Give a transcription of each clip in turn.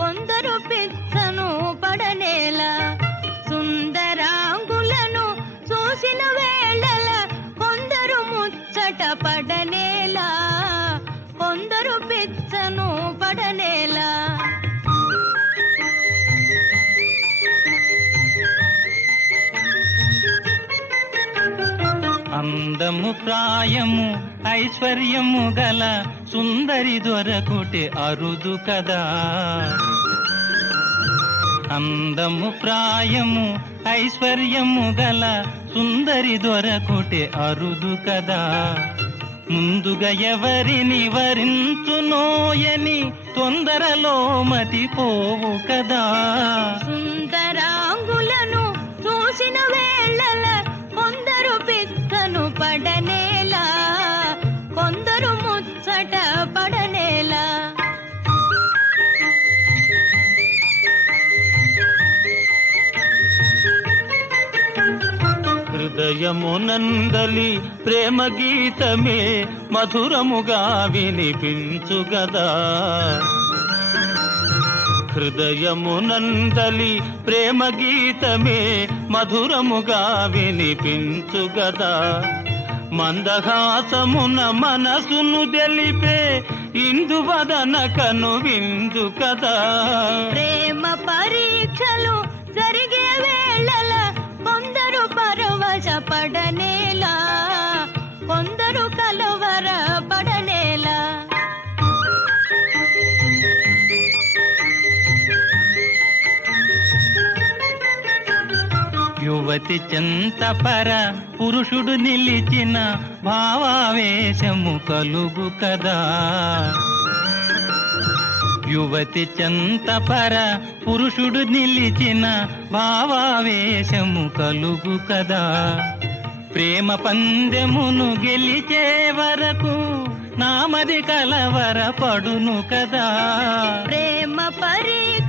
కొందరు పిచ్చను పడనేలా సుందరాంగులను చూసిన వేళల కొందరు ముచ్చట పడనేలా కొందరు పిచ్చను పడనేలా. అందము ప్రాయము ఐశ్వర్యము గల సుందరి దొరకుటే అరుదు కదా. అందము ప్రాయము ఐశ్వర్యము గల సుందరి దొరకుటే అరుదు కదా. ముందుగా ఎవరిని వరించునోయని తొందరలో మతిపోవు కదా. ముచ్చట పడనేలా? హృదయమునందలి ప్రేమ గీతమే మధురముగా వినిపించు గదా హృదయమునందలి ప్రేమ గీతమే మధురముగా వినిపించు గదా మందహాసమున మనసును తెలిపే ఇందువదన కను విందు కదా. ప్రేమ పరీక్షలు జరిగే వేళల కొందరు పరవశ పడనేలా కొందరు కలవరా యువతి చెంతపర పురుషుడు నిలిచిన భావావేశము కలుగు కదా. యువతి చెంతపర పురుషుడు నిలిచిన భావావేశము కలుగు కదా. ప్రేమ పందెమును గెలిచే వరకు నామది కలవర పడును కదా. ప్రేమ పరీక్షలు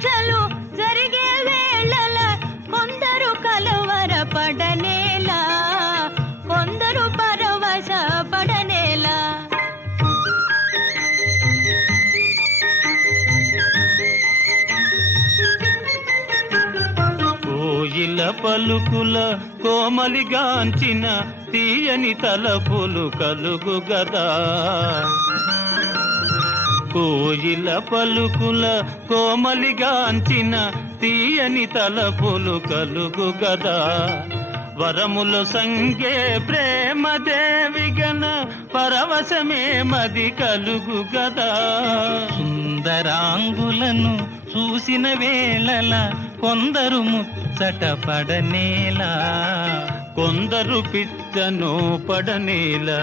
పలుకుల కోమలిగాంచిన తీయని తలపులు కలుగు గదా. కోయిల పలుకుల కోమలిగాంచిన తీయని తలపులు కలుగు గదా. వరములు సంగే ప్రేమ దేవిగన పరవశమే మది కలుగు గదా. సుందరాంగులను చూసిన వేళల కొందరు ముచ్చట పడనేలా కొందరు పిచ్చను పడనేలా